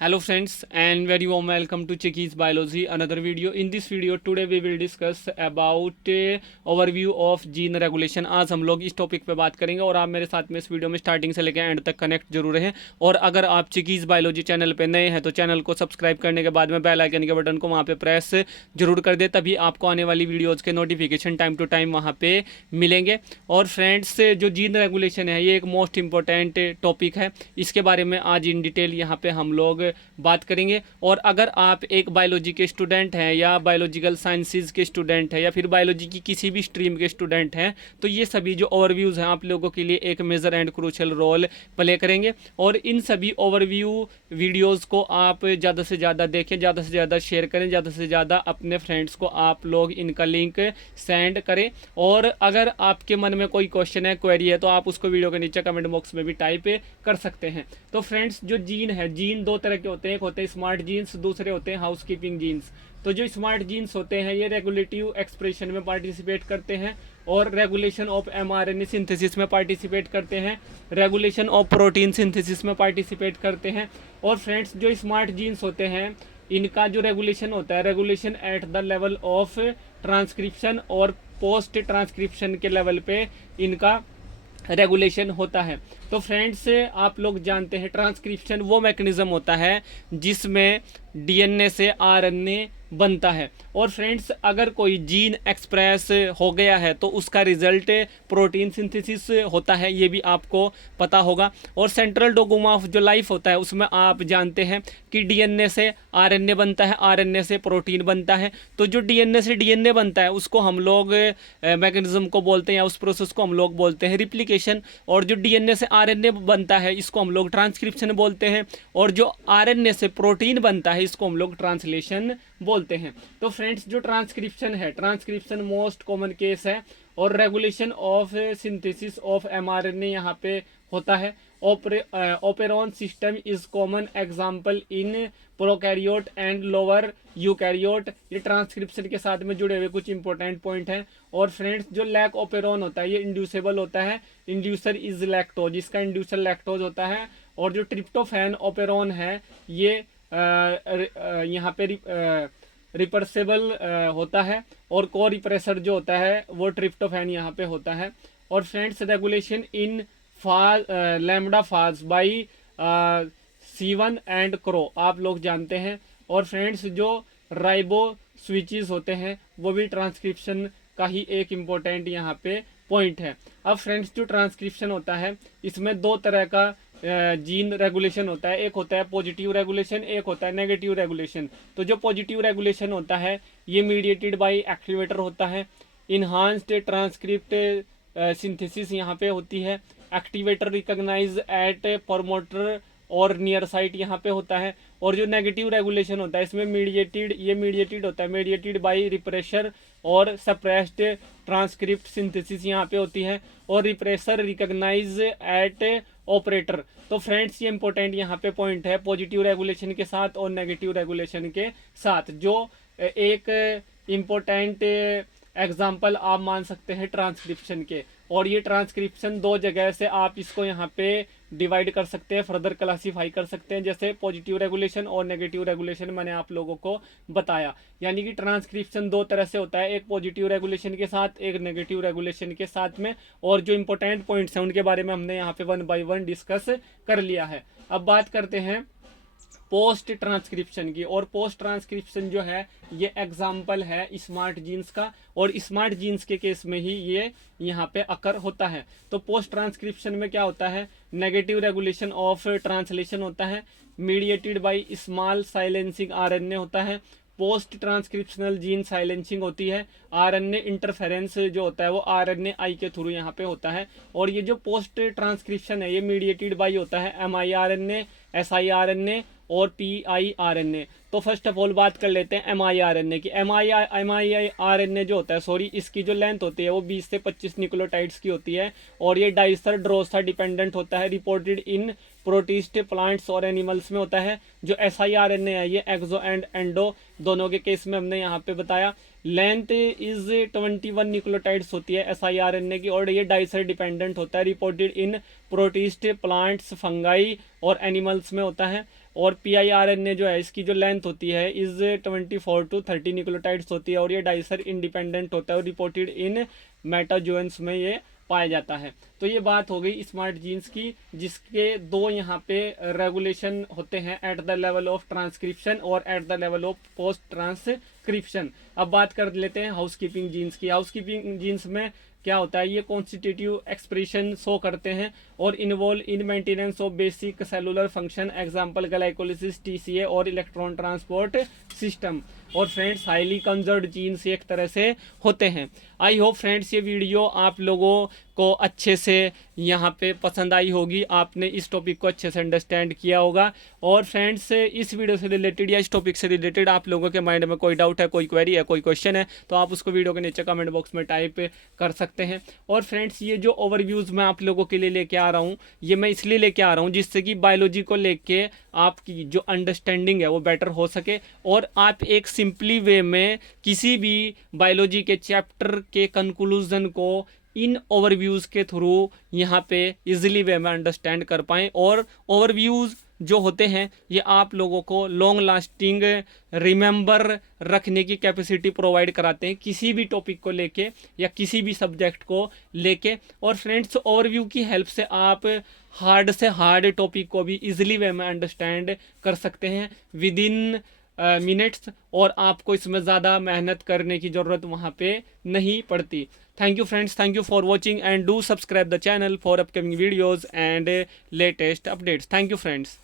Hello friends and very warm welcome to Chickies Biology, another video. In this video today we will discuss about overview of gene regulation. आज हम लोग इस topic पे बात करेंगे और आप मेरे साथ में इस वीडियो में स्टार्टिंग से लेकर एंड तक कनेक्ट जरूर रहें। और अगर आप चिकीज़ बायोलॉजी चैनल पे नए हैं तो चैनल को सब्सक्राइब करने के बाद में बेल आइकन के बटन को वहाँ पे प्रेस जरूर कर दे, तभी आपको आने वाली वीडियोज़ के नोटिफिकेशन टाइम टू टाइम वहाँ पे मिलेंगे। और फ्रेंड्स, जो जीन रेगुलेशन है ये एक मोस्ट इंपॉर्टेंट टॉपिक है, इसके बारे में आज इन डिटेल यहाँ पे हम लोग बात करेंगे। और अगर आप एक बायोलॉजी के स्टूडेंट हैं या बायोलॉजिकल साइंसेज के स्टूडेंट हैं या फिर बायोलॉजी की किसी भी स्ट्रीम के स्टूडेंट हैं तो ये सभी जो ओवरव्यूज़ हैं आप लोगों के लिए एक major and crucial role play करेंगे। और इन सभी ओवरव्यू वीडियोज़ को आप ज़्यादा से ज़्यादा देखें, ज़्यादा से ज़्यादा शेयर करें, ज़्यादा से ज़्यादा अपने फ्रेंड्स को आप लोग इनका लिंक सेंड करें। और अगर आपके मन में कोई क्वेश्चन है, क्वेरी है, तो आप उसको वीडियो के नीचे कमेंट बॉक्स में भी टाइप कर सकते हैं। तो फ्रेंड्स, जो जीन है, जीन दो तरह के होते हैं, एक होते हैं स्मार्ट जीन्स, दूसरे होते हैं हाउस कीपिंग जीन्स। तो जो स्मार्ट जीन्स होते हैं ये रेगुलेटिव एक्सप्रेशन में पार्टिसिपेट करते हैं और रेगुलेशन ऑफ एमआरएनए सिंथेसिस में पार्टिसिपेट करते हैं, रेगुलेशन ऑफ प्रोटीन सिंथेसिस में पार्टिसिपेट करते हैं। और फ्रेंड्स, जो स्मार्ट जीन्स होते हैं इनका जो रेगुलेशन होता है, regulation eight the level of transcription और पोस्ट ट्रांसक्रिप्शन के लेवल पे इनका रेगुलेशन होता है। तो फ्रेंड्स, आप लोग जानते हैं ट्रांसक्रिप्शन वो मैकेनिज्म होता है जिसमें डीएनए से आरएनए बनता है। और फ्रेंड्स, अगर कोई जीन एक्सप्रेस हो गया है तो उसका रिजल्ट प्रोटीन सिंथेसिस होता है, ये भी आपको पता होगा। और सेंट्रल डोगमा ऑफ जो लाइफ होता है उसमें आप जानते हैं कि डीएनए से आरएनए बनता है, आरएनए से प्रोटीन बनता है। तो जो डीएनए से डीएनए बनता है उसको हम लोग मैकेनिज्म को बोलते हैं या उस प्रोसेस को हम लोग बोलते हैं रिप्लिकेशन। और जो डीएनए से आरएनए बनता है इसको हम लोग ट्रांसक्रिप्शन बोलते हैं। और जो आरएनए से प्रोटीन बनता है इसको हम लोग ट्रांसलेशन बोलते हैं। तो फ्रेंड्स, जो ट्रांसक्रिप्शन है, ट्रांसक्रिप्शन मोस्ट कॉमन केस है। और regulation of synthesis of mRNA यहाँ पे होता है। Operon system is common example in prokaryote and lower eukaryote. ये ट्रांसक्रिप्शन के साथ में जुड़े हुए कुछ इंपॉर्टेंट पॉइंट हैं। और फ्रेंड्स, जो लैक ओपेरॉन होता है ये इंड्यूसेबल होता है, इंड्यूसर इज लैक्टोज, इसका इंड्यूसर लैक्टोज होता है। और जो ट्रिप्टोफैन ओपेरॉन है ये यहाँ पे रिपर्सेबल होता है। और को रिप्रेसर जो होता है वो ट्रिप्टोफैन यहाँ पे होता है। और friends, regulation in phage lambda phage by C1 and Cro आप लोग जानते हैं। और फ्रेंड्स, जो राइबो स्विचेस होते हैं वो भी ट्रांसक्रिप्शन का ही एक इम्पोर्टेंट यहाँ पे पॉइंट है। अब फ्रेंड्स, जो ट्रांसक्रिप्शन होता है इसमें दो तरह का जीन रेगुलेशन होता है, एक होता है पॉजिटिव रेगुलेशन, एक होता है नेगेटिव रेगुलेशन। तो जो पॉजिटिव रेगुलेशन होता है ये मीडिएटेड बाय एक्टिवेटर होता है। इन्हांस्ड ट्रांसक्रिप्ट सिंथेसिस यहाँ पे होती है। एक्टिवेटर रिकॉग्नाइज एट प्रमोटर और नियर साइट यहाँ पे होता है। और जो नेगेटिव रेगुलेशन होता है इसमें मीडिएटेड होता है, मीडिएटेड बाय रिप्रेशर और सप्रेस्ड ट्रांसक्रिप्ट सिंथेसिस यहाँ पे होती है। और रिप्रेशर रिकॉग्नाइज एट ऑपरेटर। तो फ्रेंड्स, ये इंपॉर्टेंट यहाँ पे पॉइंट है पॉजिटिव रेगुलेशन के साथ और नेगेटिव रेगुलेशन के साथ। जो एक इम्पोर्टेंट एग्जाम्पल आप मान सकते हैं ट्रांसक्रिप्शन के। और ये ट्रांसक्रिप्शन दो जगह से आप इसको यहाँ पे डिवाइड कर सकते हैं, फर्दर क्लासीफाई कर सकते हैं, जैसे पॉजिटिव रेगुलेशन और नेगेटिव रेगुलेशन मैंने आप लोगों को बताया। यानी कि ट्रांसक्रिप्शन दो तरह से होता है, एक पॉजिटिव रेगुलेशन के साथ, एक नेगेटिव रेगुलेशन के साथ में। और जो इंपॉर्टेंट पॉइंट्स हैं उनके बारे में हमने यहाँ पे 1 बाय 1 डिस्कस कर लिया है। अब बात करते हैं पोस्ट ट्रांसक्रिप्शन की। और पोस्ट ट्रांसक्रिप्शन जो है ये एग्जाम्पल है स्मार्ट जीन्स का, और स्मार्ट जीन्स के केस में ही ये यहाँ पे अकर होता है। तो पोस्ट ट्रांसक्रिप्शन में क्या होता है, नेगेटिव रेगुलेशन ऑफ ट्रांसलेशन होता है, mediated by small silencing RNA होता है। पोस्ट ट्रांसक्रिप्शनल जीन साइलेंसिंग होती है, आरएनए इंटरफेरेंस जो होता है वो आरएनए आई के थ्रू यहाँ पे होता है। और ये जो पोस्ट ट्रांसक्रिप्शन है ये मीडिएटेड बाय होता है mRNA, siRNA और piRNA। तो फर्स्ट ऑफ ऑल बात कर लेते हैं mRNA की। mRNA जो होता है, सॉरी, इसकी जो लेंथ होती है वो 20 से 25 न्यूक्लियोटाइड्स की होती है। और ये डाइसर ड्रोसा डिपेंडेंट होता है, रिपोर्टेड इन प्रोटिस्ट प्लांट्स और एनिमल्स में होता है। जो siRNA है ये एक्सो एंड एंडो दोनों के केस में हमने यहाँ पे बताया। लेंथ इज 21 न्यूक्लियोटाइड्स होती है siRNA की, और ये डाइसर डिपेंडेंट होता है। Reported in protist plants, fungi और एनिमल्स में होता है। और PIRNA जो है इसकी जो लेंथ होती है इज 24 to 30 न्यूक्लियोटाइड्स होती है, और ये डाइसर इंडिपेंडेंट होता है और रिपोर्टेड इन मेटाजोएंस में ये पाया जाता है। तो ये बात हो गई स्मार्ट जीन्स की, जिसके दो यहाँ पे रेगुलेशन होते हैं, at the level of transcription और at the level of post transcription. अब बात कर लेते हैं हाउसकीपिंग जीन्स की। हाउसकीपिंग जीन्स में क्या होता है, ये कॉन्स्टिट्यूटिव एक्सप्रेशन शो करते हैं और involve in maintenance of basic cellular function, example glycolysis, TCA और इलेक्ट्रॉन ट्रांसपोर्ट सिस्टम। और फ्रेंड्स हाईली कंजर्व्ड जीन्स एक तरह से होते हैं। आई होप फ्रेंड्स ये वीडियो आप लोगों को अच्छे से यहाँ पे पसंद आई होगी, आपने इस टॉपिक को अच्छे से अंडरस्टैंड किया होगा। और फ्रेंड्स इस वीडियो से रिलेटेड या इस टॉपिक से रिलेटेड आप लोगों के माइंड में कोई डाउट है, कोई क्वेरी है, कोई क्वेश्चन है, तो आप उसको वीडियो के नीचे कमेंट बॉक्स में टाइप कर सकते हैं। और फ्रेंड्स ये जो ओवरव्यूज़ मैं आप लोगों के लिए लेके आ रहा हूँ, ये मैं इसलिए लेके आ रहा हूँ जिससे कि बायोलॉजी को लेके आपकी जो अंडरस्टैंडिंग है वो बेटर हो सके, और आप एक सिंपली वे में किसी भी बायोलॉजी के चैप्टर के कंक्लूजन को इन ओवरव्यूज़ के थ्रू यहाँ पे इजीली वे में अंडरस्टैंड कर पाएँ। और ओवरव्यूज़ जो होते हैं ये आप लोगों को लॉन्ग लास्टिंग रिमेंबर रखने की कैपेसिटी प्रोवाइड कराते हैं किसी भी टॉपिक को लेके या किसी भी सब्जेक्ट को लेके। और फ्रेंड्स ओवरव्यू की हेल्प से आप हार्ड से हार्ड टॉपिक को भी इजीली वे में अंडरस्टैंड कर सकते हैं विद इन मिनट्स, और आपको इसमें ज़्यादा मेहनत करने की ज़रूरत वहाँ पे नहीं पड़ती। Thank you friends, thank you for watching and do subscribe the channel for upcoming videos and latest updates. Thank you friends.